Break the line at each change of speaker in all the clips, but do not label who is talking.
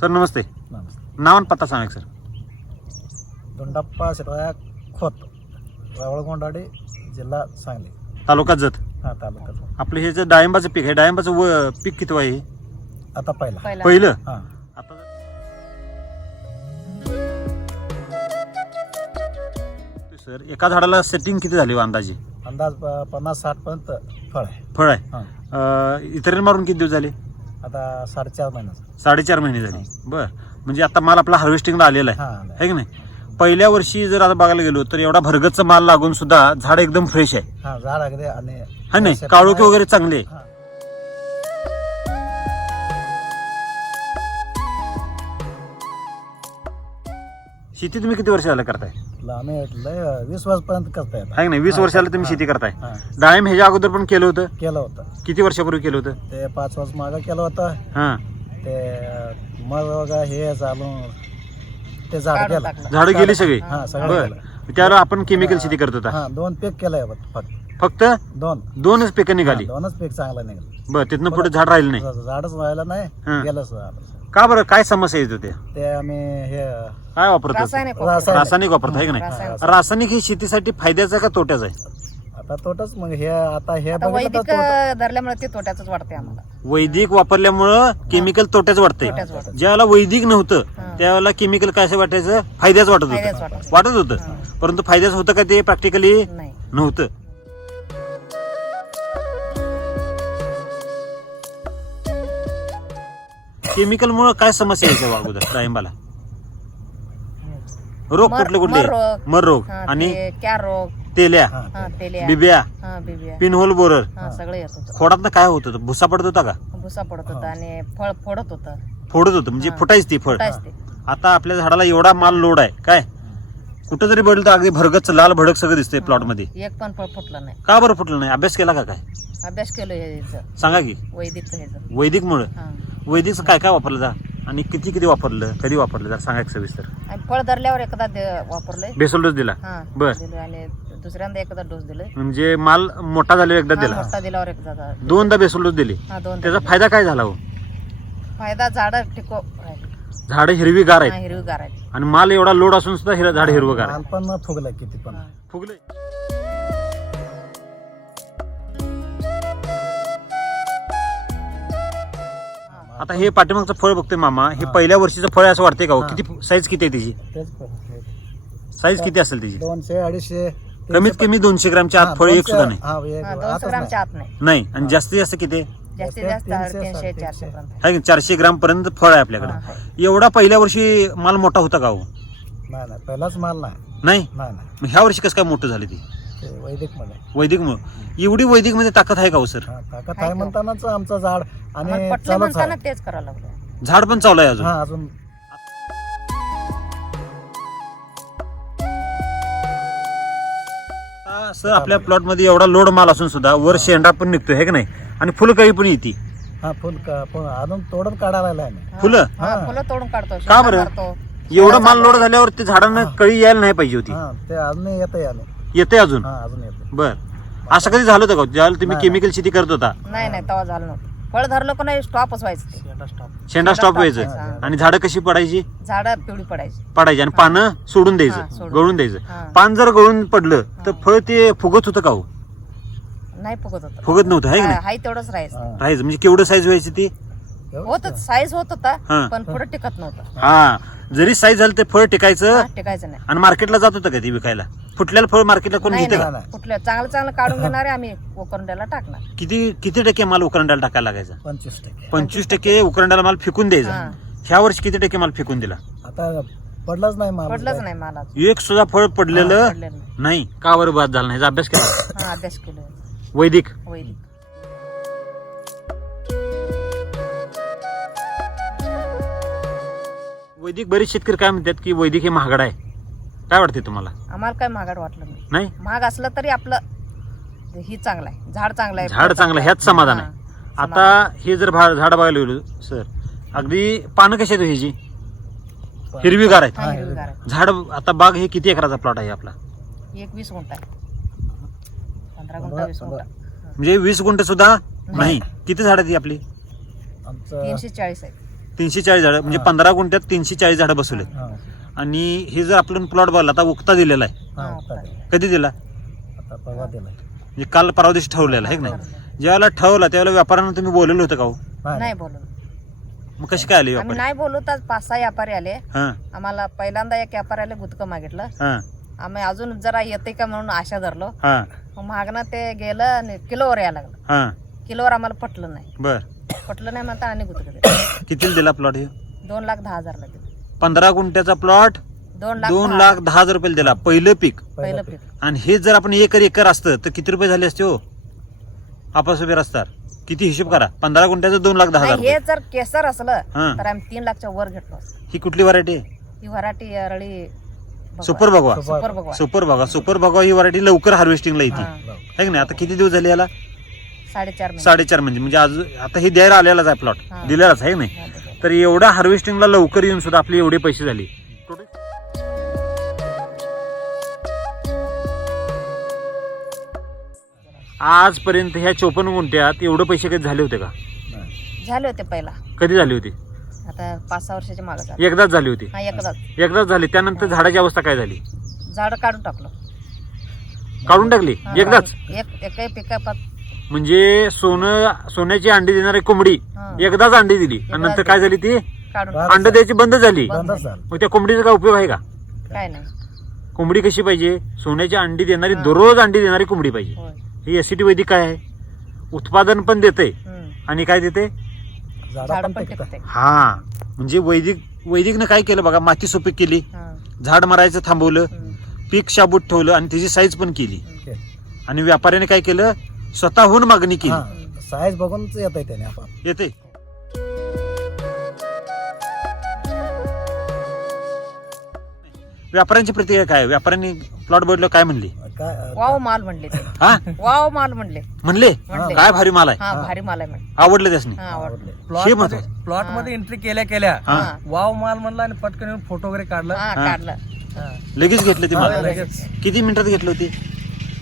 Sir नमस्ते.
नमस्ते.
नाव आणि पत्ता सांगा एक, सर.
दोंडाप्पा शिरवाया खोत रावळगोंडाडी जिल्हा सांगली.
तालुका जत.
हा तालुक्यात
आपलं हे जे डाळिंबाचं पीक आहे डाळिंबाचं व पीक किती आहे? हे?
आता पहिला.
पहिला.
पहिलं?
हा.
आता सर एका झाडाला सेटिंग किती झाली हो अंदाजे?
अंदाज प- पन्नास साठ पर्यंत फळ आहे.
फळ आहे.
हा.
अं, इतर मारून किती दिवस झाले?
आता साडेचार महिन्याचा
साडेचार महिने झाले. बर. म्हणजे आता माल आपला हार्वेस्टिंगला आलेला आहे.
हा
की नाही? पहिल्या वर्षी जर आता बघायला गेलो तर एवढा भरगतचा माल लागून सुद्धा झाड एकदम फ्रेश आहे.
हा झाड अगदी आणि
है नाही? काळोखी वगैरे चांगले. आहे.
हा.
शेती तुम्ही किती वर्षाला करताय?
आम्ही लय वीस
आहे नाही? वीस
हा,
वर्षाला तुम्ही
हा.
शेती करताय.
हा.
डाळिंब ह्याच्या अगोदर पण केलं होतं.
केलं होतं.
किती वर्षापूर्वी केलं होतं?
ते पाच वर्ष मागं केलं होतं.
हा.
ते मग बघा हे चालून ते झाड गेलं.
टाकलं.
झाडं गेली सगळी?
हा सगळं
बर.
गेलं.
त्यावेळेला आपण केमिकल शेती करत होता.
हा दोन पीक केलंय फक्त.
फक्त?
दोन.
दोनच पिकं निघाली.
दोनच पीक चांगलं निघालं.
बर तिथनं पुढे झाड राहिलं नाही.
झाडच व्हायला
हा.
नाही गेलंच झाड
का बरं काय समस्या येत होत्या
ते आम्ही हे
काय वापरत होते?
रासायनिक. वापरतो.
रासायनिक आहे की नाही
रासायनिक.
रासायनिक ही शेतीसाठी फायद्याचं आहे का तोट्याचं आहे
आता तोटच मग हे आता हे
आता
बघितलं तर
वैदिक
तोट-
धरल्यामुळे ते तोट्याच वाटते आम्हाला
वैदिक वापरल्यामुळं केमिकल तोट्याच वाटतंय
तोट्याच वाटत
ज्यावेळेला वैदिक नव्हतं
हा.
त्यावेळेला केमिकल काय असं वाटायचं फायद्याच वाटत
फायद्याच
होतं. वाटत होतं
हा.
परंतु फायद्याच होतं का ते प्रॅक्टिकली
नाही
नव्हतं केमिकल मुळे काय समस्या यायच्या अगोदर डाळिंबाला? रोग
मर-
कुठले कुठले?
मर रोग.
मर रोग.
हा,
आणि
ते क्या रोग
तेल्या.
हा,
तेलिया.
बिब्या.
हा बिबिया.
Pinhole borer.
हा सगळं येत होतं.
खोडात काय होत होतं? भुसा पडत होता का?
भुसा पडत होता आणि फळ फोडत होतं.
फोडत होतं म्हणजे
हा.
फुटायच ती फळ.
फुटायच ते.
आता आपल्या झाडाला एवढा माल लोड आहे काय? कुठं जरी बघितलं तर अगदी भरगच लाल भडक सगळं दिसतंय प्लॉटमध्ये
एक पण फळ फुटलं नाही.
का बरं फुटलं नाही? अभ्यास केला का काय?
अभ्यास केलो
सांगा की.
वैदिक ह्याचं
वैदिक मुळे
हा.
वैदिकचं काय काय वापरलं जा? आणि किती किती वापरलं? कधी वापरलं जरा सांगा एक सविस्तर.
आणि फळ धरल्यावर एकदा दे- वापरलंय?
बेसल डोस दिला.
हा
बर.
दिलं आणि दुसऱ्यांदा एकदा डोस दिलोय.
म्हणजे माल मोठा झाल्यावर एकदा दिला.
मोठा दिल्यावर एकदा
दोनदा बेसल डोस दिले.
हा दोन
त्याचा फायदा काय झाला हो?
फायदा झाड टिको राहिली.
झाडं हिरवीगार
हा,
आहेत
हिरवीगार आहे
आणि माल एवढा लोड असून सुद्धा हिर- झाड हिरवगार आहे
पण फुगलं किती पण.
हा.
फुगले आता हे पाठीमागचं फळ बघतोय मामा. हे पहिल्या वर्षीचं फळ आहे असं वाटतंय का हो?
हा.
किती साईज किती आहे त्याची?
तेच.
साईज किती असेल त्याची?
दोनशे अडीचशे
कमीत कमी दोनशे ग्रामच्या
हा,
आत फळ एक
दोनशे-
सुद्धा नाही.
हा, एक-
हा,
आतच
दोनशे
नाही.
ग्रामच्या आत नाही.
नाही आणि जास्तीत जास्त किती? आहे?
जास्तीत
जास्त
जास्त
तीनशे,
तीनशे
साडेतीनशे.
चारशे. पर्यंत
आहे की चारशे ग्राम पर्यंत फळ आहे आपल्याकडे.
हा.
एवढा पहिल्या वर्षी माल मोठा होता का हो?
नाही नाही पहिलाच माल नाही.
नाही?
नाही नाही.
मग ह्या वर्षी कसं काय मोठं झाली ती?
ते वैदिकमध्ये
वैदिक मुळे एवढी वैदिकमध्ये ताकद आहे का हो सर?
हा, ताकद
आहे?
म्हणतानाच आमचं झाड आणि
आम्हाला पटलं
चालूच
म्हणताना
आहे.
तेच करावं लागलं.
झाड पण चालू आहे अजून?
हा अजून.
आता सर आपल्या प्लॉटमध्ये एवढा लोड माल असून सुद्धा वर शेंडा पण निघतोय हे की नाही? आणि फुलकळी पण येते
हा फुल का- फुल अजून तोडून काढायला लागलाय आम्ही.
हा.
फुलं?
हा,
हा.
फुलं तोडून काढतो
का
शेंगा
बरं?
मारतो.
एवढं माल लोड झाल्यावर ते झाडांना कळी यायला नाही पाहिजे होती.
हा ते अजून येत आहे आम्ही
येते अजून?
हा अजून येते
बर. असं कधी झालं होतं का? ज्यावेळेला तुम्ही
नाही.
केमिकल शेती करत होता?
नाही नाही तेव्हा झालं नव्हतं. फळ धरलं का नाही स्टॉपच व्हायचं ते.
शेंडा स्टॉप
शेंडा स्टॉप व्हायचं.
व्हायचा.
आणि झाडं कशी पडायची?
झाडं पिवळी पडायची.
पडायची आणि पानं सोडून
हा,
द्यायचं
सोडून.
गळून द्यायचं. पान जर गळून पडलं तर. फळ ते फुगत होतं का हो?
नाही फुगत होत.
फुगत नव्हतं आहे की नाही?
हाय तेवढंच राहायचं.
राहायचं. म्हणजे केवढं साईज व्हायची ती?
होत साईज होत
हा.
होता पण पुढे टिकत नव्हतं.
हा जरी साईज झालं ते फळ टिकायचं
हा, टिकायचं नाही.
आणि मार्केटला जात होतं का ते विकायला? फुटलेलं फळ मार्केटला कोण
नाही
घेते
नाही,
का?
चांगलं चांगलं काढून घेणारे आम्ही कोकरंड्याला टाकणार.
किती किती टक्के माल उकरंड्याला टाकायला लागायचा?
पंचवीस टक्के.
पंचवीस टक्के उकरंड्याला माल फेकून द्यायचा. ह्या वर्षी किती टक्के माल फेकून दिला?
आता पडलंच नाही माल.
पडलंच नाही मला
एक सुद्धा फळ पडलेलं
नाही.
का बरं बाद झाला नाही? अभ्यास केला?
हा अभ्यास केलो.
वैदिक.
वैदिक.
वैदिक बरेच शेतकरी काय म्हणतात की वैदिक हे महागड आहे. काय वाटते तुम्हाला?
आम्हाला काय महागाड वाटलं नाही.
नाही?
महाग असलं तरी आपलं ही चांगलं आहे. झाड चांगलं आहे.
झाड चांगलं ह्याच समाधान आहे.
हा,
आता हे जर भा- झाड बघायला गेलो सर अगदी पानं कशी आहेत हो ह्याची? हिरवीगार आहेत.
हा, हिरवीगार आहे.
झाड आता बाग हे किती एकराचा प्लॉट आहे आपला?
एक वीस गुंठ आहे. पंधरा गुंठ वीस गुंठ.
म्हणजे वीस गुंठ सुद्धा नाही. किती झाड आहेत ही आपली?
आमचं
तीनशे चाळीस आहे
तीनशे चाळीस झाडं म्हणजे. पंधरा गुंठ्यात तीनशे चाळीस झाडं बसवले. आणि हे जर आपण प्लॉट बघला आता उक्ता दिलेला आहे. कधी दिला?
आता परवा दिलाय.
म्हणजे काल परवा दिवशी ठरवलेला आहे की नाही? ज्यावेळेला ठरवला त्यावेळेला व्यापाऱ्यांना तुम्ही बोलवलं होतं का हो?
नाही
मग कशी काय आली
आम्ही
व्यापारी?
नाही बोलू तर पाच सहा व्यापारी आले.
हां.
आम्हाला पहिल्यांदा एक व्यापाऱ्याला गुतकं मागितलं.
हां.
आम्ही अजून जरा येते का म्हणून आशा धरलो.
हां.
मग मागणं ते गेलं आणि किलोवर यायला लागलं.
हां.
किलोवर आम्हाला पटलं नाही.
बर.
पटलं नाही म्हणता आणि गुतकं दिलं
प्लॉट हे?
दोन लाख दहा हजारला दिलं.
पंधरा गुंठ्याचा प्लॉट
दोन लाख
दोन
दहा
लाख दहा हजार रुपये दिला पहिलं पीक.
पहिलं पीक.
आणि हे जर आपण एकर एकर असतं तर किती रुपये झाले असते हो? आपस उभे असतात किती हिशोब करा. पंधरा गुंठ्याचं दोन लाख दहा हजार
नाही, हे जर केसर असलं
हां.
तर आम्ही तीन लाखच्या वर घेतलो असतो.
ही कुठली व्हरायटी आहे?
ही variety Arali
super Bhagwa.
Super Bhagwa.
Super Bhagwa. Super Bhagwa ही व्हरायटी लवकर हार्वेस्टिंगला येते.
हा.
आहे की नाही? आता किती दिवस झाले याला?
साडेचार महिने.
साडेचार म्हणजे म्हणजे आज आता हे द्यायला आलेलाच आहे प्लॉट
हा.
दिलेलाच आहे नाही?
हा, बरोबर.
तर एवढा हार्वेस्टिंगला लवकर येऊन सुद्धा आपले एवढे पैसे झाले. आजपर्यंत ह्या चोपन्न गुंठ्यात एवढे पैसे कधी झाले होते का.
झाले होते पहिला.
कधी झाले होते?
आता पाच सहा वर्षाच्या मागे झाले.
एकदाच झाले होते?
हा एकदाच.
एकदाच झाले. त्यानंतर झाडाची अवस्था काय झाली?
झाड काढून टाकलं.
काढून टाकली?
हा,
एकदाच?
एक एकही पिका
म्हणजे सोनं सोन्याची अंडी देणारी कोंबडी
हा.
एकदाच अंडी दिली. आणि नंतर काय झाली ती?
काढून.
अंड द्यायची बंद झाली.
बंदच झालं.
मग त्या कोंबडीचा काय उपयोग आहे का?
काय नाही.
कोंबडी कशी पाहिजे? सोन्याची अंडी देणारी
हा.
दररोज अंडी देणारी कोंबडी पाहिजे.
होय.
ही एसिटी वैदिक काय आहे? उत्पादन पण देते
हम्म.
आणि काय देते?
झाडं
झाड
पण
पण
टिकतात.
टिकते
हा. म्हणजे वैदिक वैदिकनं काय केलं बघा? माती सुपीक केली.
हा.
झाड मरायचं थांबवलं.
हम्म.
पीक शाबूत ठेवलं आणि त्याची साईज पण केली.
ओके.
आणि व्यापाऱ्याने काय केलं? स्वतःहून मागणी केली.
हा साईज बघूनच येत आहे त्याने आपण
येते. व्यापाऱ्यांची प्रतिक्रिया काय? व्यापाऱ्यांनी प्लॉट बघितलं काय म्हणले?
काय
वाव माल म्हणले ते.
हा?
वाव माल म्हणले.
म्हणले?
म्हणले.
काय भारी माल आहे?
हा
हा.
भारी माल आहे म्हणले.
आवडलं त्यासनी?
हा आवडले.
प्लॉटमध्ये
महत्वाचं.
प्लॉट. मध्ये एंट्री केल्या केल्या.
हा.
वाव माल म्हणला आणि पटकन येऊन फोटो वगैरे काढला.
हा. काढलं.
लगेच घेतलं ते माल?
लगेच.
किती मिनिटात घेतलं होते?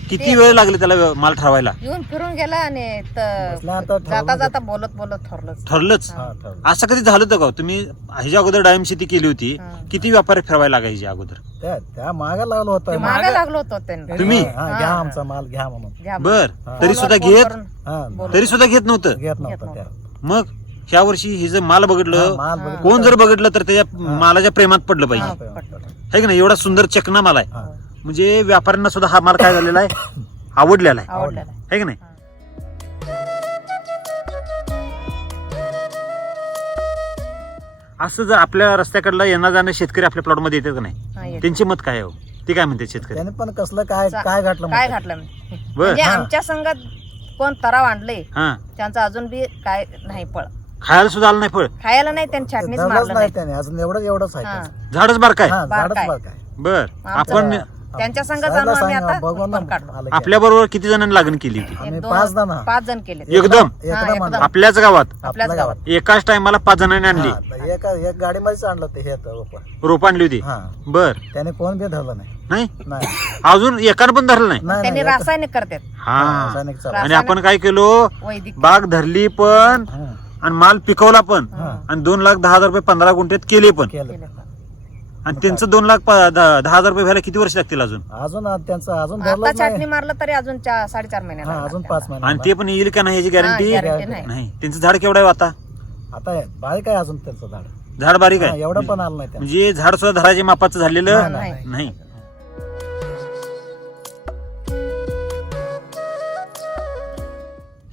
किती वेळ लागले त्याला माल ठरवायला
येऊन फिरून गेला आणि त- जाता
ठरवून
जाता बोलत बोलत ठरलंच
ठरलंच
हा ठरवलं.
असं कधी झालं होतं का हो? तुम्ही ह्याच्या अगोदर डाळिंब शेती केली होती
हा.
किती व्यापारी फिरवायला लागायचे अगोदर
त्या त्या मागे लागलो होतं
ते
मागे
मागं-
लागलो होतो त्यांनी
तुम्ही?
हा. घ्या आमचा माल घ्या म्हणून
घ्या
बर
हा.
तरी
फोनवर
सुद्धा
फोन
घेत
करून
हा.
तरी सुद्धा घेत नव्हतं
घेत नव्हतं त्या
मग ह्या वर्षी हे जर माल
हा,
बघितलं
माल. बघितलं
कोण जर बघितलं तर त्याच्या. मालाच्या प्रेमात पडलं
हा,
पाहिजे. है की नाही एवढा सुंदर चकना माल आहे
हा.
म्हणजे व्यापाऱ्यांना सुद्धा हा माल काय झालेला आहे? आवडलेला आहे.
आवडलेलं आहे.
है की नाही? असं जर आपल्या रस्त्याकडला येणार जाणं शेतकरी आपल्या प्लॉटमध्ये येतात का नाही?
हा, येते.
त्यांची मत काय आहे हो? ते काय म्हणतात शेतकरी?
त्याने पण कसलं काय
चा-
काय घातलं
काय. घातलं
बर.
म्हणजे
हा.
आमच्या संघात कोण तराव आणले
हा.
त्यांचं अजून बी काय नाही फळ.
खायला सुद्धा आलं नाही फळ?
खायला नाही त्यांनी छाटणीच
धरलंच
मारलं
नाही
नाही.
त्याने. अजून एवढं एवढंच आहे
हा.
त्याचं.
झाडच बार काय?
हा
बार
झाडच? बार काय.
बर.
आमचं-
आपण
त्यांच्या संघ जाणून आम्ही आता उत्पन्न काढलो.
आपल्या बरोबर किती जणांनी लागण केली होती
आम्ही
एक दोन-
पाच जण.
पाच जण केले
एकदम?
हा,
एकदम
एकदम.
आणलं.
आपल्याच गावात
आपल्याच गावात.
एकाच टायमाला पाच जणांनी आणली
हा, एका एक गाडीमध्येच आणलं ते हे रोपं.
रोप आणली होती
हा
बर
त्याने कोण बी धरलं नाही
नाही
नाही
अजून एकानं पण धरलं नाही
नाही,
त्यांनी
नाही, एक-
रासायनिक करतात
हा
रासायनिक चालू.
आणि आपण काय केलो
वैदिक
बाग धरली पण
हा,
आणि माल पिकवला पण
हा.
आणि दोन लाख दहा हजार रुपये पंधरा गुंठ्यात केले पण
केलं
केले.
आणि त्यांचं दोन लाख प- दहा दहा हजार रुपये व्हायला किती वर्ष लागतील अजून?
अजून आ- त्यांचं अजून
आता मारलं तरी अजून चा- साडेचार महिने
हा
लागणार
अजून. पाच महिने
आणि ते पण येईल का नाही याची गॅरंटी
हा, guarantee? नाही.
नाही. त्यांचं झाड केवढं आहे आता?
आता हे बारीक आहे अजून त्यांचं झाड.
झाड बारीक
हा,
आहे?
एवढं पण आलं नाही.
म्हणजे झाड सुद्धा धराच्या मापाचं झालेलं
नाही,
नाही.
नाही.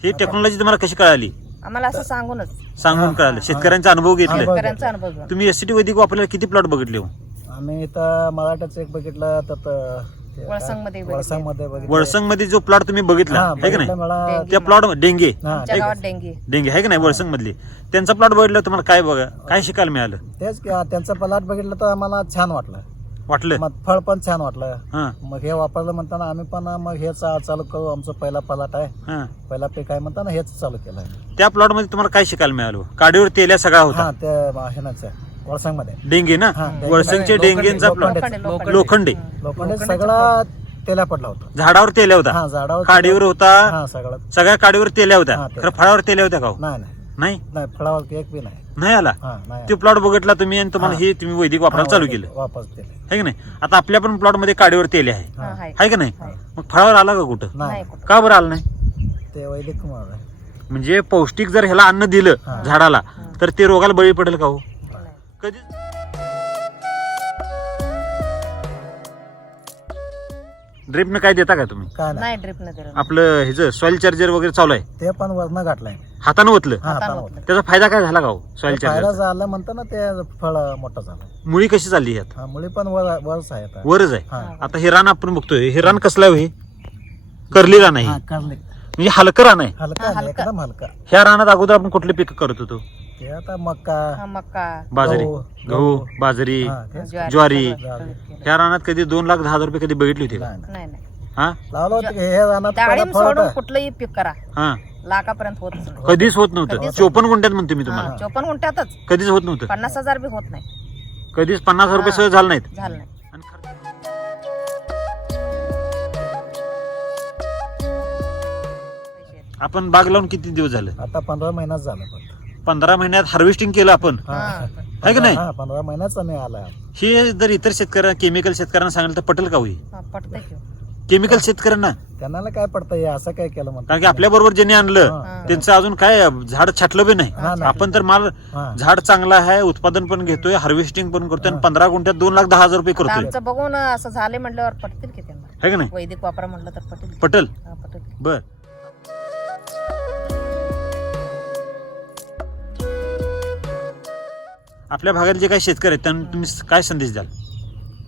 ही टेक्नॉलॉजी तुम्हाला कशी कळाली?
आम्हाला असं सांगूनच.
सांगून
हा,
कळालं. शेतकऱ्यांचा अनुभव घेतले.
शेतकऱ्यांचा अनुभव घेऊन
तुम्ही एसटी वैदिक वापरलेला किती प्लॉट बघितले हो?
आम्ही इथं मराठ्याचं एक बघितलं तर
वळसंगमध्ये बघितलं.
वळसंगमध्ये बघितलं.
वळसंगमध्ये जो प्लॉट तुम्ही बघितला
हा,
आहे की
बघितलं
नाही
मला.
त्या प्लॉट डेंगे
हा,
आमच्या गावात डेंगी.
डेंगे आहे की नाही? वळसंग मधली त्यांचा प्लॉट बघितला तुम्हाला काय बघा काय शिकायला मिळालं?
तेच की, त्यांचं पलाट बघितलं तर आम्हाला छान वाटलं.
वाटलं?
मग फळ पण छान वाटलं.
हा.
मग हे वापरलं म्हणताना आम्ही पण मग हे चा- चालू करू. आमचं पहिला पलाट आहे.
हा.
पहिला पीक आहे म्हणताना हेच चालू केलं आहे.
त्या प्लॉटमध्ये तुम्हाला काय शिकायला मिळालं? काडीवर तेल्या सगळा
हा
होता
ते हेनाच वळसंगमध्ये
डेंगे ना?
हा, डेंगे.
लोखंडी,
डेंगेचा प्लॉट.
लोखंडे, लोखंडे.
लोखंडे.
लोखंडे सगळा तेल्या पडला होता.
झाडावर तेल्या होता
हा झाडावर
काडीवर होता?
हा सगळं.
सगळ्या काडीवर तेल्या होत्या?
हा, ते.
खरं फळावर तेल्या होत्या का हो?
नाही नाही.
नाही?
नाही फळावर एक बी नाही.
नाही आला?
हा नाही
ते प्लॉट बघितला तुम्ही आणि तुम्हाला
हा.
हे तुम्ही वैदिक वापरायला चालू केलं.
वापस केलं.
आहे की नाही? आता आपल्या पण प्लॉटमध्ये काडीवर तेल आहे.
हा.
आहे. की नाही. मग फळावर आला का कुठं?
नाही.
नाही
कुठं.
का बरं आलं नाही?
ते वैदिक कुमार आहे.
म्हणजे पौष्टिक जर ह्याला अन्न दिलं. झाडाला तर ते रोगाला बळी पडेल का हो. कधी? ड्रिपनं काय देता का तुम्ही?
काय नाही.
नाही ड्रिप न दिलं.
आपलं ह्याचं सॉइल चार्जर वगैरे चालू आहे.
ते पण वजन गाठलंय
हातानं ओतलं.
हा
हातानं
हातानं
ओतलं.
त्याचा फायदा काय झाला का हो? सॉइल
फायदा
चार्जर
झाला म्हणता ना ते फळ मोठं झालं.
मुळी कशी चालली ह्यात?
हा मुली पण वर वरच आहे आता.
वरच आहे?
हा.
आता हे रान आपण बघतोय. हे रान कसलं आहे हो हे? करली रान आहे हा.
करले.
म्हणजे हलकं रान आहे.
हलका
हा,
आहे,
हलका.
एकदम हलका.
ह्या रानात अगोदर आपण कुठले पीक करत होतो?
ते आता मक्का
हा मक्का
बाजरी.
गहू,
गहू बाजरी
हा, तेच.
ज्वारी.
सगळं केलं.
ह्या रानात कधी दोन लाख दहा हजार रुपये कधी बघितली होती का?
नाही, नाही.
हा?
लावलं होतं की हे रानात
डाळिंब सोडून. कुठलंही पीक करा.
हा.
लाखापर्यंत होत नाही.
कधीच होत नव्हतं.
कधीच
चोपन्न गुंठ्यात म्हणते मी तुम्हाला.
चोपन्न गुंठ्यातच.
कधीच होत नव्हतं.
पन्नास हजार बी होत नाही.
कधीच पन्नास हजार रुपये. सहज झालं नाहीत.
झालं नाही.
आणि खर्च-
पैसे येत.
आपण बाग लावून किती दिवस झालं?
आता पंधरा महिन्यात झालं फक्त
पंधरा महिन्यात हार्वेस्टिंग केलं आपण.
हा.
हा.
आहे का नाही?
हा पंधरा महिन्याचा नाही आला
हे जर इतर शेतकऱ्यांना केमिकल शेतकऱ्यांना सांगितलं तर पटेल का होई?
हा, पटतंय की.
केमिकल शेतकऱ्यांना?
त्यांना काय पडतं हे? असं काय केलं म्हणतात
कारण की आपल्या बरोबर ज्यांनी आणलं
हा.
त्यांचं अजून काय झाड छाटलं बी नाही.
हा, नाही.
आपण तर माल
हा.
झाड चांगलं आहे उत्पादन पण घेतोय हार्वेस्टिंग पण करतोय आणि. पंधरा गुंठ्यात दोन लाख दहा हजार रुपये करतोय.
आमचं बघून असं झाले म्हटल्यावर पटतील की त्यांना?
है का नाही?
वैदिक वापरा म्हटलं तर पटेल. की.
पटेल?
हा, पटेल. की.
बर. आपल्या भागात जे काही शेतकरी आहेत त्यांना तुम्ही काय संदेश द्याल?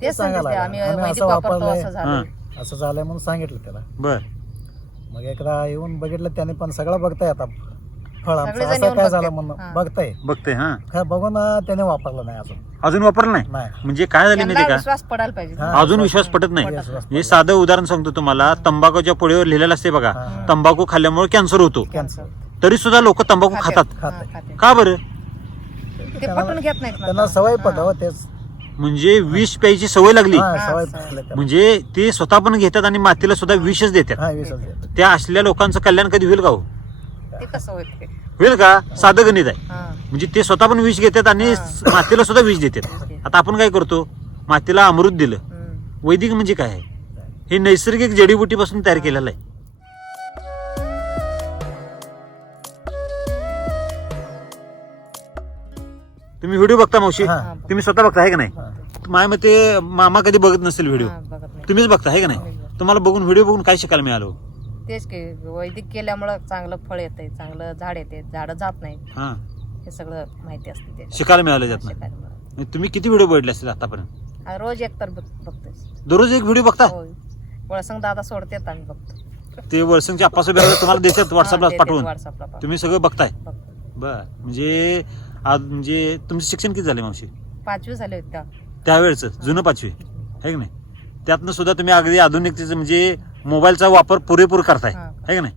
तेच
सांगायला
सांगितले आम्ही
आम्ही
वैदिक
असं
वापरतो
वापरलंय.
असं झालं
असं झालंय म्हणून सांगितलं त्याला.
बर.
मग एकदा येऊन बघितलं त्याने पण सगळं बघताय आता. फळ आमचं.
सगळेजण
असं
येऊन
काय
बघतायत.
झालं
हा.
म्हणून बघताय
बघते हा
काय बघून अं, त्याने वापरलं नाही अजून.
अजून वापरलं नाही?
नाही.
म्हणजे काय झाले
त्यांना
माहिती का?
विश्वास पडायला पाहिजे.
हा.
अजून विश्वास पटत नाही.
विश्वास
हे साधं उदाहरण सांगतो तुम्हाला. तंबाखूच्या पोळीवर लिहिलेलं असते बघा.
हा.
तंबाखू खाल्ल्यामुळे कॅन्सर होतो.
कॅन्सर.
तरी सुद्धा लोक तंबाखू खातात.
हा,
खातात.
खाते.
का बरं?
ते पटून घेत नाहीत
त्यांना. सवय
हा.
पडलं हो तेच
म्हणजे विष प्यायची सवय लागली.
हा, सवय त्याला.
म्हणजे ते स्वतः पण घेतात आणि मातीला सुद्धा विषच देतात.
हा.
त्या असलेल्या लोकांचं कल्याण कधी होईल का हो?
ते कसं होईल
का? साधं गणित आहे.
हा.
म्हणजे ते स्वतः पण विष घेतात आणि. मातीला सुद्धा विष देतात. आता आपण काय करतो? मातीला अमृत दिलं.
हम्म.
वैदिक म्हणजे काय आहे? हे नैसर्गिक जडीबुटीपासून तयार केलेलं आहे. तुम्ही व्हिडिओ बघता मावशी
हा.
तुम्ही स्वतः बघता आहे का नाही
हा.
माझ्या मते मामा कधी बघत नसेल व्हिडिओ
हा, बघत नाही.
तुम्हीच बघता आहे का नाही तुम्हाला बघून व्हिडिओ बघून काय शिकायला मिळालं?
तेच की वैदिक केल्यामुळं चांगलं फळ येते चांगलं झाड येते झाड जात नाही
हा
हे सगळं माहिती असते त्याच्यात.
शिकायला मिळालं त्यातनं
शिकायला मिळालं.
म्हणजे तुम्ही किती व्हिडिओ बघितले असतील आतापर्यंत
आ, रोज एक तर बघ- बघतोय
दररोज एक व्हिडिओ बघता
होय वळसंग दादा सोडतात आम्ही बघतो
ते वर्षांच्या आप्पासोबत तुम्हाला देतात व्हॉट्सअपला
हा,
पाठवून. तुम्ही सगळं बघताय
बघतो.
बर म्हणजे आज म्हणजे तुमचं शिक्षण किती झाले मावशी?
पाचवी झाले होते. तेव्हा.
त्यावेळेचं जुनं पाचवी. आहे की नाही? त्यातनं सुद्धा तुम्ही अगदी आधुनिकतेचं म्हणजे मोबाईलचा वापर पुरेपूर करताय.
हा.
आहे की नाही?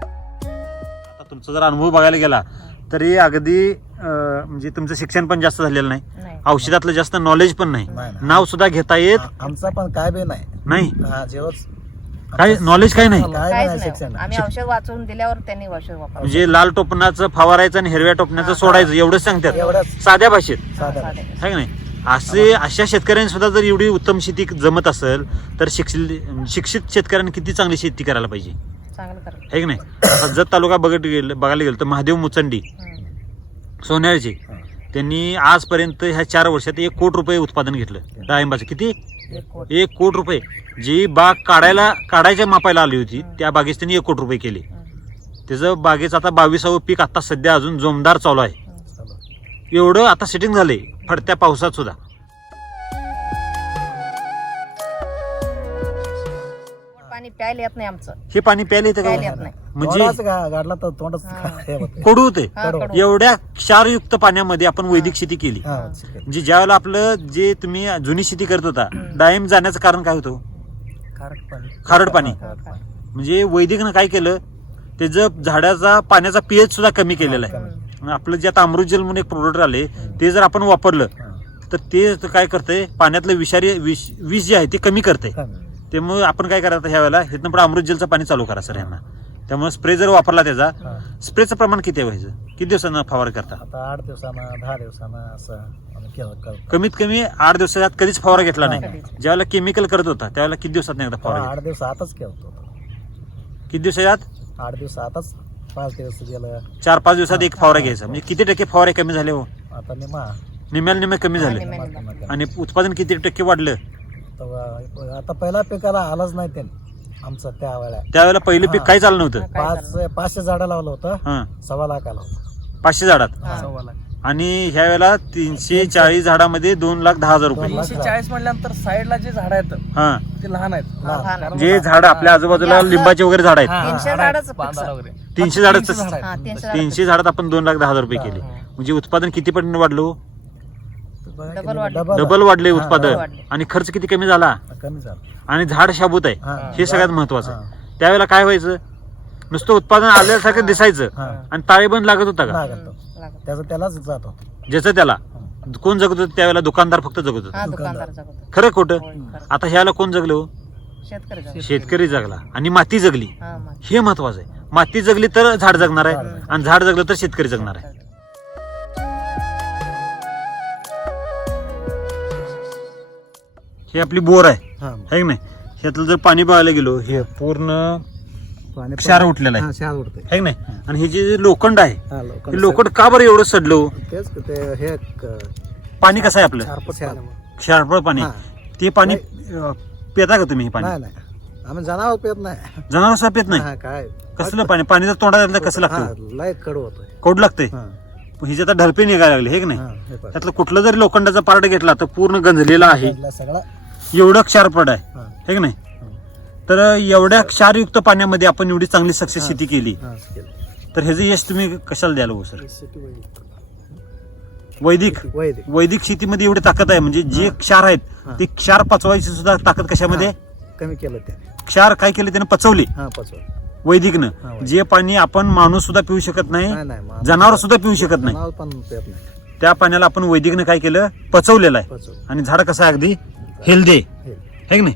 आता तुमचा जर अनुभव बघायला गेला तरी अगदी अं, म्हणजे तुमचं शिक्षण पण जास्त झालेलं नाही.
नाही.
औषधातलं जास्त नॉलेज पण नाही.
नाही, नाही.
नाव सुद्धा घेता येत
आ- आमचा पण काय बी नाही.
नाही.
हा
काय नॉलेज काय नाही
काहीच. आम्ही औषध वाचवून दिल्यावर त्यांनी औषध वापरलं.
म्हणजे लाल टोपणाचं फवारायचं आणि हिरव्या टोपणाचं
हा.
सोडायचं एवढंच सांगतात. साध्या भाषेत. आहे की नाही? असे अशा शेतकऱ्यांनी सुद्धा जर एवढी उत्तम शेती जमत असेल तर शिक्षित शिक्षित शेतकऱ्यांनी किती चांगली शेती करायला पाहिजे?
चांगलं करा
आहे की नाही? आता जत तालुका बघत गेलं बघायला गेलं तर महादेव मुचंडी सोन्याळचे त्यांनी आजपर्यंत ह्या चार वर्षात एक कोटी रुपये उत्पादन घेतलं. डाळिंबाचं. किती?
एक कोट.
रुपये. जी बाग काढायला काढायच्या मापायला आली होती त्या बागेस त्यांनी एक कोटी रुपये केले. त्याचं बागेचं आता बावीसावं पीक आता सध्या अजून जोमदार चालू आहे.
चालू.
एवढं आता सेटिंग झालंय फडत्या पावसात सुद्धा.
पाणी प्यायला येत नाही आमचं.
हे पाणी प्यायला येतं
प्यायला
का
येत नाही.
म्हणजे
गाडला तर तोंडच
हा.
होते
कडू होते.
हा, कडू.
एवढ्या क्षारयुक्त पाण्यामध्ये आपण वैदिक शेती केली.
हा.
म्हणजे ज्यावेळेला आपलं जे तुम्ही जुनी शेती करत होता डाळिंब जाण्याचं कारण काय होतं?
खारट पाणी.
खारट पाणी. म्हणजे वैदिकनं काय केलं? त्याचं झाडाचा पाण्याचा पीएच सुद्धा कमी केलेला आहे. आपलं जे आता अमृतजल म्हणून एक प्रोडक्ट आले ते जर आपण वापरलं. तर ते काय करतंय? पाण्यातलं विषारी विष विष जे आहे ते कमी करतंय.
कमी.
त्यामुळे आपण काय करायचं ह्या वेळेला इथनं पुढे अमृत जलचं पाणी चालू करा सर यांना. त्यामुळे स्प्रे जर वापरला त्याचा
हा.
स्प्रेचं प्रमाण किती व्हायचं किती दिवसांना फवार करता?
आता आठ दिवसानं दहा दिवसानं असं आम्ही केलं करतो.
कमीत कमी आठ दिवसात कधीच फवारा घेतला नाही.
कधीच.
ज्यावेळेला केमिकल करत होता त्यावेळेला किती दिवसात एकदा फवारा घेतला?
आठ दिवस आताच केलतो
किती दिवसात?
आठ दिवस आताच पाच दिवस गेलं.
चार पाच दिवसात एक फवारा घ्यायचा. म्हणजे किती टक्के फवारे कमी झाले हो?
आता निमा
निम्याला निम्मे कमी झाले. आणि उत्पादन किती टक्के वाढलं?
तेव्हा आता पहिला पिकाला आलाच नाही ते आमचं त्या वेळा
त्यावेळेला पहिलं पीक. काही चाललं नव्हतं
काय
पाच पाचशे झाडं लावलं होतं
हा
सव्वा लाख आला होता
पाचशे झाडात
हा.
सव्वा लाख.
आणि ह्या वेळेला तीनशे चाळीस झाडामध्ये दोन लाख दहा हजार रुपये.
तीनशे चाळीस म्हणल्यानंतर साईडला जे झाड आहेत
हा
ते लहान आहेत
हा, लहान.
जे झाड आपल्या आजूबाजूला लिंबाचे वगैरे झाड आहेत
हा,
तीनशे
झाड आहेत,
झाडच.
वगैरे.
तीनशे झाडच-
तीनशे झाड आहेत.
हा, तीनशे झाड
तीनशे झाडात आपण दोन लाख दहा हजार रुपये केले. म्हणजे उत्पादन किती पटीने वाढलो
डबल वाढलं.
डबल वाढले
हा,
उत्पादन.
वाढले.
आणि खर्च किती कमी झाला?
कमी झालं.
आणि झाड शाबूत आहे.
हा.
हे सगळ्यात महत्वाचं आहे.
हा.
त्यावेळेला काय व्हायचं? नुसतं उत्पादन आल्यासारखं दिसायचं.
हा.
आणि ताळेबंद लागत होता का?
लागत होतं.
हम्म, लागत.
त्याचं त्यालाच जात होतं.
ज्याचं त्याला. कोण जगत होतं? त्यावेळेला दुकानदार फक्त जगत होता.
हा दुकानदार जगत
खरं खोटं?
खरं.
आता ह्याला कोण जगलो
शेतकरी जगत.
शेतकरी जगला. आणि माती जगली.
हा.
हे महत्वाचं आहे. माती जगली तर झाड जगणार आहे. आणि झाड जगलं तर शेतकरी जगणार आहे. ही आपली बोर आहे.
हा.
है की नाही? ह्यातलं जर पाणी बघायला गेलो हे पूर्ण
पाणी
क्षार उठलेलं आहे.
हा, क्षार उठते
है की नाही? आणि हे जे लोखंड आहे
हा, लोखंड
हे लोखंड का बरं एवढं सडलो
तेच ते हे क-
पाणी कसं आहे आपलं?
क्षार-
क्षारफळ पाणी.
हा.
ते पाणी अं, पिता का तुम्ही हे पाणी?
नाही नाही. आम्ही जनावर पेत नाही.
जनावर सुद्धा पित नाही?
हा, काय?
कसलं पाणी? पाणी जर तोंडात घातलं कसं
हा,
लागतं
लय कडू होतोय.
कोड लागतंय?
हा,
हे जे आता ढलपे निघायला लागले हे की नाही?
हा, हे.
त्यातलं कुठलं जरी लोखंडाचा पार्ट घेतला तर पूर्ण गंजलेला आहे.
सगळा.
एवढं क्षारपड आहे.
हा,
हे की नाही? तर एवढ्या क्षारयुक्त पाण्यामध्ये आपण एवढी चांगली सक्सेस शेती केली.
हा, केलं.
तर ह्याचं यश तुम्ही कशाला द्याल हो सर?
वैदिक.
वैदिक. शेतीमध्ये एवढी ताकद आहे. म्हणजे जे क्षार आहेत. ते क्षार पचवायची सुद्धा ताकद कशामध्ये?
कमी केलं
क्षार काय केले त्याने? पचवले.
हा पचवा हा,
वैदिकनं
वैदिक.
जे पाणी आपण माणूस सुद्धा पिऊ शकत नाही
नाही नाही मग
जनावर सुद्धा पिऊ शकत नाही.
जनावर पण पेत नाही.
त्या पाण्याला आपण वैदिकनं काय केलं? पचवलेलं आहे. आणि झाड कसं आहे अगदी? हेल्दी.
है
की नाही?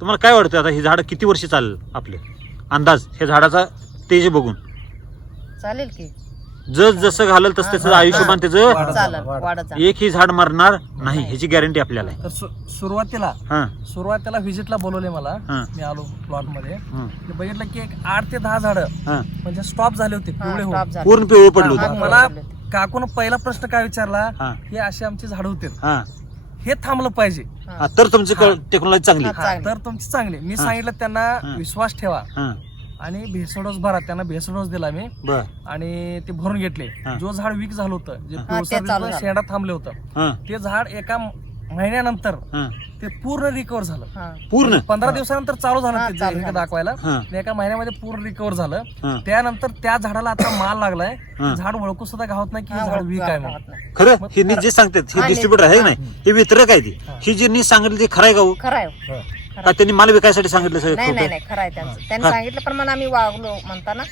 तुम्हाला काय वाटतं आता ही झाड किती वर्ष चालेल आपले? अंदाज हे झाडाचा तेज बघून.
चालेल की.
जस जसं घालल तस त्याचं
हा,
आयुष्यमान त्याचं
चालेल
वाढत.
जाणार.
एकही झाड मरणार नाही ह्याची गॅरंटी आपल्याला आहे
तर सु- सुरुवातीला
हा
सुरुवातीला व्हिजिटला बोलवले मला
हा.
मी आलो प्लॉटमध्ये
हा,
बघितलं की एक आठ ते दहा झाडं
हा.
म्हणजे स्टॉप झाले होते
हा,
पिवळे होऊन
झालं.
पूर्ण पिवळे पडलो
हा,
होतो
मला काकून पहिला प्रश्न काय विचारला
हा
हे असे आमचे झाड होते
हा
हे थांबलं पाहिजे
हा.
हा, तर तुमची टेक्नॉलॉजी चांगली
हा.
हा,
चांगले.
तर तुमची चांगली मी
हा.
सांगितलं त्यांना
हा.
विश्वास ठेवा
हा
आणि भेसडोस भरा त्यांना भेसडोस दिला मी
बर
आणि ते भरून घेतले
हा.
जो झाड वीक झालं होतं जे
हा,
ते
पिवळसर
चालू
दिसलं,
झालं.
शेंडा थांबले होतं
हा
ते झाड एका महिन्यानंतर
हा
ते पूर्ण रिकवर झालं
हा.
पूर्ण
पंधरा दिवसानंतर चालू झालं
हा,
ते
चालू
हे
झालं.
दाखवायला
हा
एका महिन्यामध्ये पूर्ण रिकवर झालं
हा
त्यानंतर त्या झाडाला आता माल लागलाय
हा.
झाड ओळखू सुद्धा गावत नाही की
हा,
झाड वीक आहे म्हणून.
खरं हे जे सांगतात हे
हा,
डिस्ट्रीब्युटर आहे. नाही हे वितरक आहे ती
हा.
ही जी नी सांगितलं ते खरं आहे का?
खरं आहे. हा.
का त्यांनी माल विकायसाठी सांगितलं सगळं?
नाही? नाही खरं आहे त्यांचं. त्यांनी
हा.
सांगितलं पण आम्ही वागलो म्हणताना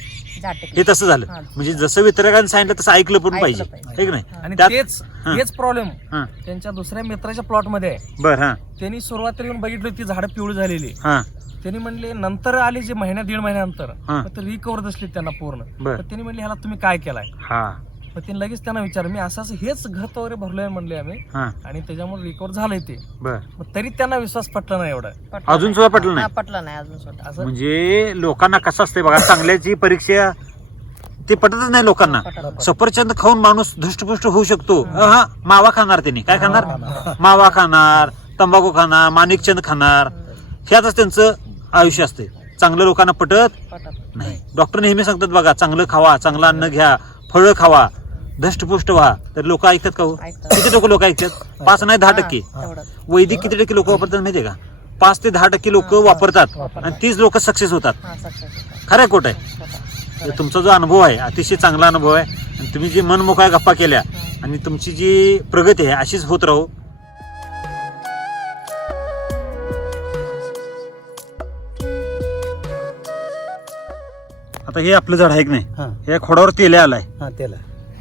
झाड
हे. तसं झालं.
हा.
म्हणजे जसं वितरकाने सांगितलं तसं ऐकलं पण
ऐकलं
पाहिजे.
पाहिजे.
है की नाही?
आणि
त्यात-
तेच
हा.
हेच प्रॉब्लेम
हा.
त्यांच्या दुसऱ्या मित्राच्या प्लॉटमध्ये आहे.
बर हा.
त्यांनी सुरुवातीला येऊन बघितली ती झाडं पिवळी झालेली.
हा.
त्यांनी म्हणले नंतर आली जे महिन्या दीड महिन्यानंतर
हा.
तर रिकवर दिसली त्यांना पूर्ण. तर त्यांनी म्हणले ह्याला तुम्ही काय केलाय?
हा.
मग त्यांनी लगेच त्यांना विचारलं मी असं असं हेच घत वगैरे भरलोय म्हणले आम्ही.
हा.
आणि त्याच्यामुळे रिकवर झालंय ते.
बर.
मग तरी त्यांना विश्वास पटला नाही एवढा.
पटलं
अजून. सुद्धा पटलं
हा,
नाही
पटलं नाही अजून सुद्धा.
असं?
म्हणजे लोकांना कसं असते बघा चांगल्याची परीक्षा ते पटतच नाही लोकांना.
पटलं.
सफरचंद खाऊन माणूस धुष्टपुष्ट होऊ शकतो. हा. मावा खाणार त्यांनी. काय खाणार. मावा खाणार. तंबाखू खाणार माणिकचंद खाणार. ह्यातच त्यांचं आयुष्य असते चांगलं लोकांना पटत
पटत
नाही. डॉक्टर नेहमी सांगतात बघा चांगलं खावा चांगलं अन्न घ्या. फळं खावा धष्टपुष्ट व्हा. तर लोक ऐकतात का हो?
ऐकतात.
किती टक्के लोक ऐकतात? पाच नाही दहा टक्के.
हा.
वैदिक किती टक्के लोक वापरतात माहितीये का? पाच ते दहा टक्के लोक वापरतात
वापरतात.
आणि तीच लोक सक्सेस होतात.
हा.
खरं आहे खोटं आहे. तर तुमचा जो अनुभव आहे अतिशय चांगला अनुभव आहे. आणि तुम्ही जी मनमोकळ्या गप्पा केल्या आणि तुमची जी प्रगती आहे अशीच होत राहू. आता हे आपलं झाड आहे की नाही?
हा.
खोडावर तेल्या आलाय.
हा त्याला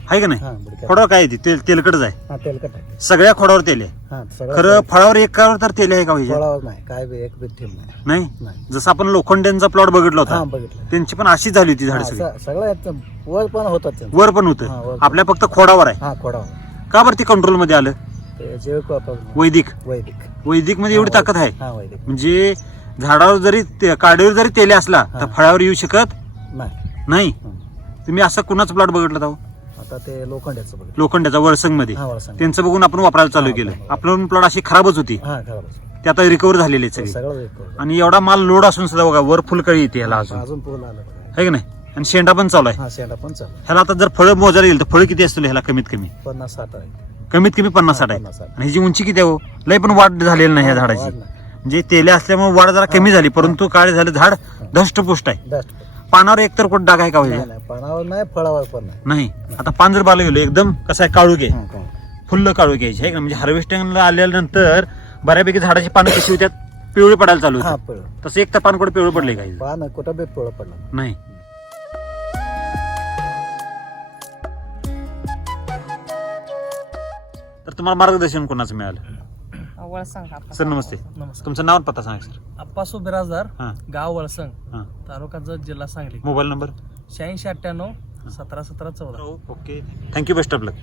आहे. का नाही?
हा बुडक्या.
खोडावर काय आहे ते? तेल तेलकटच आहे.
हा तेलकट आहे.
सगळ्या खोडावर तेल आहे.
हा सगळं
खरं फळावर एकावर तर तेल आहे का हो ह्याच्यात?
फळावर नाही. काय बी एक बी ठेव नाही.
नाही?
नाही.
जसं आपण लोखंड्यांचा प्लॉट बघितला
हा
होता
बघितलं.
त्यांची पण अशीच झाली होती झाड
हा,
सगळी.
स- सगळं याचं वर पण होतात त्यांचं.
वर पण
हा,
होतं
पण.
आपल्या फक्त खोडावर आहे.
हा खोडावर.
का बरं ती कंट्रोलमध्ये आलं?
ते जैविक वापर
वैदिक.
वैदिक.
वैदिकमध्ये एवढी ताकद आहे.
हा वैदिक.
म्हणजे झाडावर जरी ते- काडीवर जरी तेल असला तर
हा.
फळावर येऊ शकत
नाही.
नाही. तुम्ही असं कुणाच प्लॉट बघितलं जाऊ
आता ते लोखंडाचं बघितलं.
लोखंडाचा वळसंगमध्ये
हा मला सांग
त्यांचं बघून आपण वापरायला चालू केलं. आपलं प्लॉट अशी खराबच होती.
हा खरं
ते आता रिकवर झालेले आहेत सगळी.
सगळं एक करू.
आणि एवढा माल लोड असून सुद्धा बघा वर फुलकळी येते ह्याला अजून.
अजून पूल आलं बघा.
आहे की नाही? आणि शेंडा पण चालू आहे.
हा शेंडा पण चालू
ह्याला आता जर फळं मोजायला गेलं तर फळं किती असतील ह्याला कमीत कमी?
पन्नास साठ आहे
कमीत कमी पन्नास साठ आहे
पन्नास साठ.
आणि ह्याची उंची किती आहे हो? लय पण वाढ झालेली नाही ह्या झाडाची.
वाढ नाही.
म्हणजे तेले असल्यामुळे वाढ जरा कमी झाली परंतु काय झालं झाड धष्टपुष्ट आहे. पानावर एकतर कुठं डाग आहे का हो
नाही पानावर नाही फळावर पण नाही.
नाही. आता पान जर बाला गेलो एकदम कसं आहे काळू घे.
हा.
फुल्ल काळू घ्यायची आहे का? म्हणजे हार्वेस्टिंगला आल्यानंतर बऱ्यापैकी झाडाची पानं कशी होत्यात? पिवळी पडायला चालू
हा
तसं एक तर पान कुठे पिवळं पडले काही
पान कुठं बी पळ पडला
नाही. तर तुम्हाला मार्गदर्शन कोणाचं मिळालं?
वळसंग
सर नमस्ते.
नमस्कार.
तुमचं नाव आणि पत्ता सांगा सर.
अप्पासू बिराजदार
हां.
गाव वळसंग
हां.
तालुका जत जिल्हा सांगली.
Mobile number?
शहाऐंशी अठ्ठ्याण्णव सतरा सतरा चौदा.
Okay. Thank you best of luck